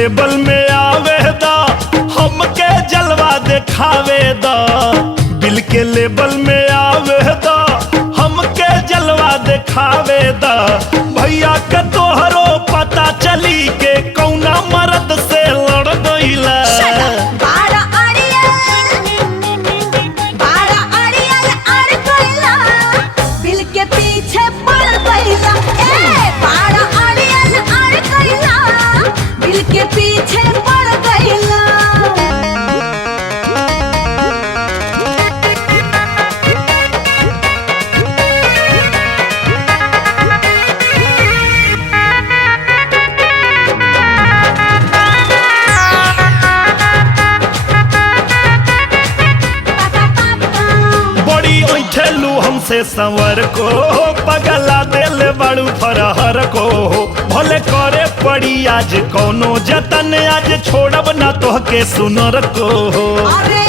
Label में आवे दा, हमके जलवा दिखावे दा। बिल के लेबल में आवे दा, हमके जलवा दिखावे दा। भैया के तोहरो पता चली के कौना मर्द से लड़ गईला। के पीछे पड़ गईला। बड़ी ऐठेलू हमसे संवर को, पगला दिल बड़ू फरहर को। भले करे पड़ी आज कोनो जतन, आज छोड़ब ना तोहके सुनर को। अरे